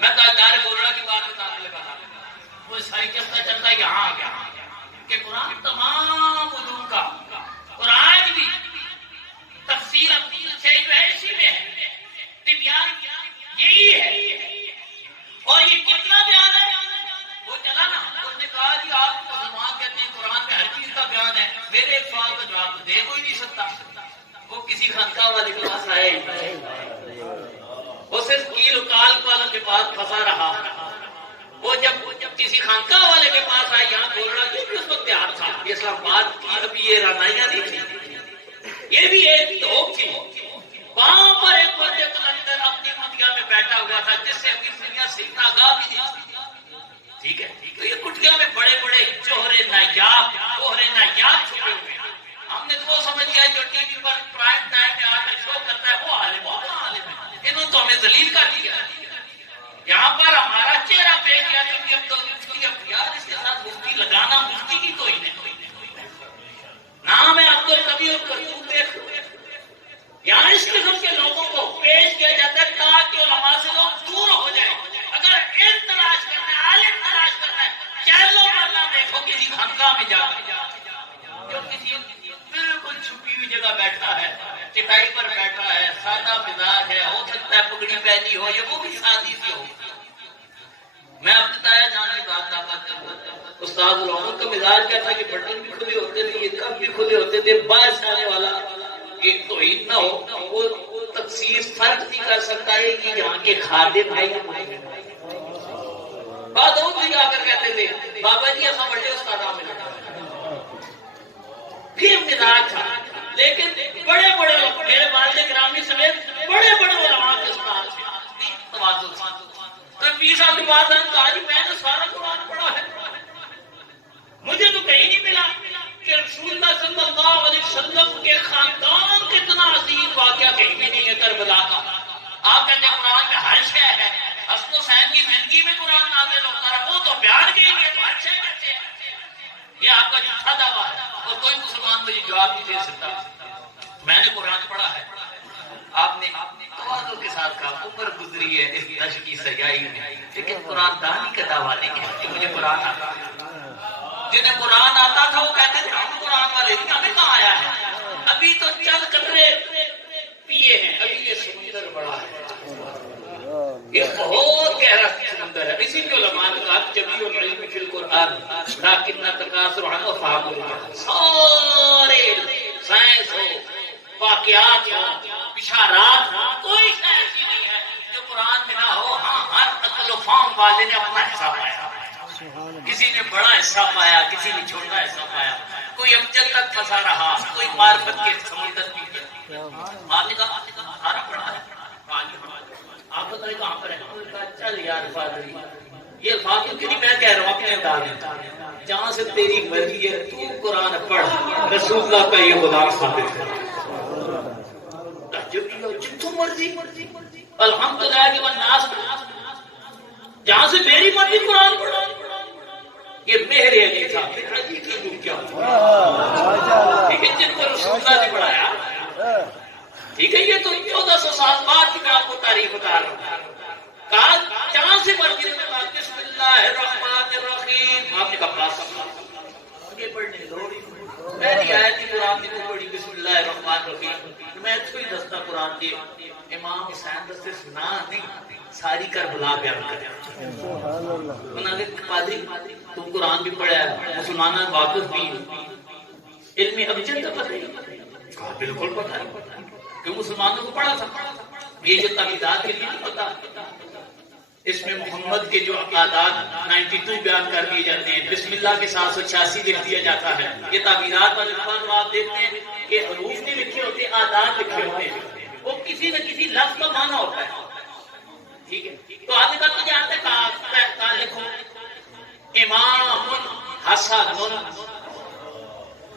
میں تاجدار گولڑا کی بات بتانے لگا تھا، وہ ساری چلتا چلتا یہاں آ گیا کہ قرآن تمام علوم کا، اور آج بھی تفسیر سے جو ہے اسی میں ہے، طبیان یہی ہے، اور یہ کتنا بیان ہے؟ وہ چلا نا، اس نے کہا جی آپ مسلمان کہتے ہیں قرآن میں ہر چیز کا بیان ہے، میرے ایک سوال کا جواب تو دے کوئی نہیں سکتا۔ وہ کسی خانقاہ والے کے پاس آئے، وہ صرف کیل وکال والوں کے پاس پھنسا رہا۔ وہ جب کسی خانقاہ والے کے پاس آئے، یہاں بول رہا یہ بھی اس وقت تیار تھا، یہ اسلام آباد کی ابھی یہ رانائیاں نہیں تھی، یہ بھی ایک دھوک تھی، وہاں پر ایک بڑے کلندر اپنی کٹیا میں بیٹھا ہوا تھا جس سے ابھی دنیا سیکھنا گاہ بھی نہیں تھی۔ ٹھیک ہے، تو یہ کٹیا میں بڑے بڑے چوہرے نایاب چھپے ہوئے ہیں۔ ہم نے تو وہ سمجھ لیا جو ٹی وی پر پرائم ٹائم میں آ کر شو کرتا ہے وہ عالم ہے، انہوں تو ہمیں ذلیل کر دیا۔ یہاں پر ہمارا چہرہ پیش کیا کہ اب تو مفتی یار اس کے ساتھ مفتی لگانا مفتی کی تو ہی نہیں، نام ہے عبد الکبیر اور کرتوت دیکھ۔ یہاں اس قسم کے لوگوں کو پیش کیا جاتا ہے تاکہ علماء سے لوگ دور ہو جائیں۔ اگر علم تلاش کرنا ہے، عالم تلاش کرنا ہے، چینلوں پر نہ دیکھو کسی خانقاہ میں جا کر، جو کسی بالکل چھپی ہوئی جگہ بیٹھا ہے، چٹائی پر بیٹھا ہے، سادہ مزاج ہے، ہو سکتا ہے پگڑی پہنی ہو یا وہ بھی سادی سی ہو۔ میں اب بتایا جان کی بات نہ، استاد العمر کا مزاج کیا تھا کہ بٹن بھی کھلے ہوتے تھے، یہ کب بھی کھلے ہوتے تھے، باہر سے آنے والا ایک توہین نہ ہو، وہ تفسیر فرق نہیں کر سکتا ہے کہ یہاں کے خادم ہے یا نہیں۔ بات اور بھی آ کر کہتے تھے بابا جی ایسا بڑے استاد ملا، پھر مزاج تھا، لیکن بڑے بڑے میرے والد گرامی سمیت بڑے بڑے علماء کے استاد تھے، توازن تھا۔ تو 20 سال کے بعد کہا جی میں نے سارا قرآن پڑھا ہے، مجھے تو کہیں نہیں ملا کہ رسول اللہ صلی اللہ علیہ وسلم کے خاندان کے اتنا عظیم واقعہ کہیں بھی نہیں ہے کربلا کا۔ آپ کہتے ہیں قرآن میں ہر شے ہے، حسن حسین کی زندگی میں قرآن نازل ہوتا ہے، وہ تو بیان کے لیے تو ہر شے کہتے ہیں۔ یہ آپ کا جھوٹا دعویٰ ہے اور کوئی مسلمان مجھے جواب نہیں دے سکتا۔ میں نے قرآن پڑھا ہے، آپ نے توازن کے ساتھ کہا عمر گزری ہے اس نشر کی سجائی میں، لیکن قرآن دانی کا دعویٰ نہیں ہے کہ مجھے قرآن آتا ہے۔ جنہیں قرآن آتا تھا وہ کہتے تھے ہم قرآن والے نہیں، ہمیں کہاں آیا ہے، ابھی تو چند قطرے پیے ہیں، ابھی یہ سمندر بڑا ہے، یہ بہت گہرا سمندر ہے۔ اسی لیے علماء نے کہا جمیع العلم فی القرآن لیکن تکاثر عنہ وفہم الجہل، سارے سائنس ہو، واقعات ہو، اشارات ہو، کوئی ایسی نہیں ہے جو قرآن میں نہ ہو۔ ہاں ہر عقل و فہم والے نے اپنا حصہ پایا، کسی نے بڑا حصہ پایا، کسی نے چھوٹا حصہ پایا، کوئی ابجد تک پھنسا رہا، کوئی معرفت کے سمندر میں گیا۔ آپ نے کہا سارا پڑھا ہے، آپ بتائیں کہاں پر ہے؟ چل یار فادری، یہ الفاظ تو نہیں میں کہہ رہا ہوں اپنے انداز میں، جہاں سے تیری مرضی ہے تو قرآن پڑھ، رسول اللہ کا یہ غلام ثابت ہے، جتوں مرضی الحمدللہ کہ والناس، جہاں سے میری مرضی قرآن پڑھا، یہ مہر علی تھا، علی کی جو کیا لیکن جن کو رسول اللہ نے پڑھایا، ٹھیک ہے، یہ تو 1400 سال بعد کی میں آپ کو تاریخ بتا رہا ہوں۔ کہا جہاں سے مرضی بسم اللہ الرحمن الرحیم، آپ نے کہا بس آگے پڑھنے لوگ پہلی آیت قرآن کی تو پڑھی بسم اللہ الرحمن الرحیم، میں تو ہی دستہ قرآن کی امام حسین دستے سنا نہیں، ساری کربلا بیان کریں۔ انہوں نے پادری تم قرآن بھی پڑھا ہے، مسلمانوں واقف بھی، علم ابجد کا پتہ نہیں، کہا بالکل پتہ ہے کہ مسلمانوں کو پڑھا تھا، یہ جو تعمیدات کے لیے نہیں پتا، اس میں محمد کے جو عقائدات 92 بیان کر دیے جاتے ہیں، بسم اللہ کے 786 لکھ دیا جاتا ہے۔ یہ تعمیرات والے الفاظ آپ دیکھتے ہیں کہ حروف نہیں لکھے ہوتے، اعداد لکھے ہوتے ہیں، وہ کسی نہ کسی لفظ کا معنی ہوتا ہے، ٹھیک ہے۔ تو آگے بات مجھے آتا ہے کہا لکھو امام حسن،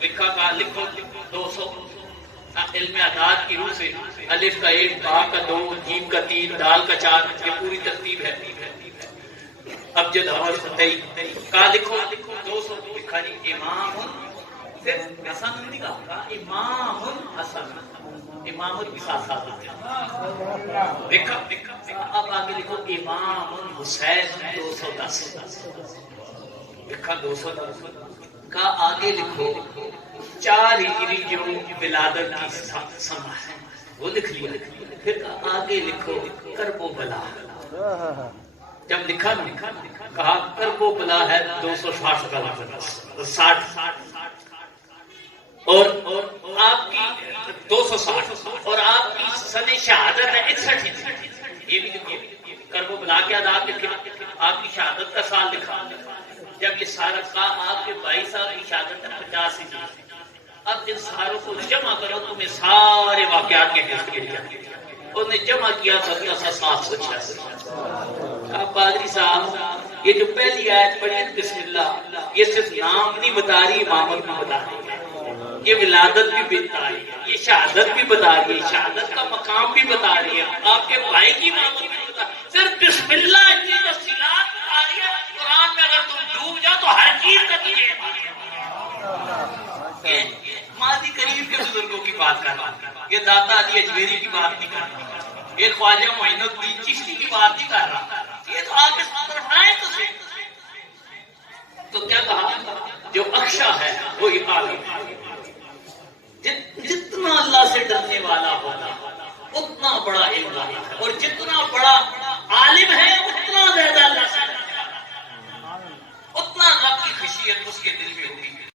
لکھا کہا لکھو 200 علم اعداد کی روح سے، الف کا 1، با کا 2، جیم کا 3، دال کا 4، یہ پوری ترتیب ہے۔ ابجد اور ستائی کا لکھو 200، لکھا جی امام حسن، نہیں کہا امام حسن، امام کی ساتھ ساتھ لکھا اب آگے لکھو امام حسین 210 لکھا 210 کا آگے لکھو 4 ہجری جو ولادت کی سما ہے وہ لکھ لیا. پھر آگے لکھو کرب و بلا. جب لکھا نا کہا کرب و بلا ہے 260 کا 60 اور آپ کی 260 اور آپ کی سن شہادت ہے 61. یہ بھی کرب و بلا کے آداب لکھے, آپ کی شہادت کا سال لکھا. جب یہ سارا کا آپ کے بھائی صاحب کی شہادت ہے 50 ہجری. اب جن ساروں کو جمع کرو تمہیں سارے واقعات کے حصے گر جاتے. انہوں نے جمع کیا تھا 766. پادری صاحب یہ جو پہلی آیت پڑھی بسم اللہ, یہ صرف نام نہیں بتا رہی, امامت بھی بتا رہی ہے, یہ ولادت بھی بتا رہی ہے, یہ شہادت بھی بتا رہی ہے, شہادت کا مقام بھی بتا رہی ہے, آپ کے بھائی کی امامت بھی بتا رہی ہے. صرف بسم اللہ کی تفصیلات بتا رہی ہے. قرآن میں اگر تم ڈوب جاؤ تو ہر چیز کا تجھے ماضی قریب کے بزرگوں کی بات کر رہا ہوں, یہ داتا علی اجمیری کی بات نہیں کر رہا, یہ خواجہ معین الدین چشتی کی بات نہیں کر رہا. یہ تو آپ کے تو کیا کہا جو اکشا ہے وہی عالم ہے. جتنا اللہ سے ڈرنے والا ہوگا اتنا بڑا علم ہے, اور جتنا بڑا عالم ہے اتنا زیادہ اللہ سے اتنا رب کی خشیت اس کے دل میں ہوگی.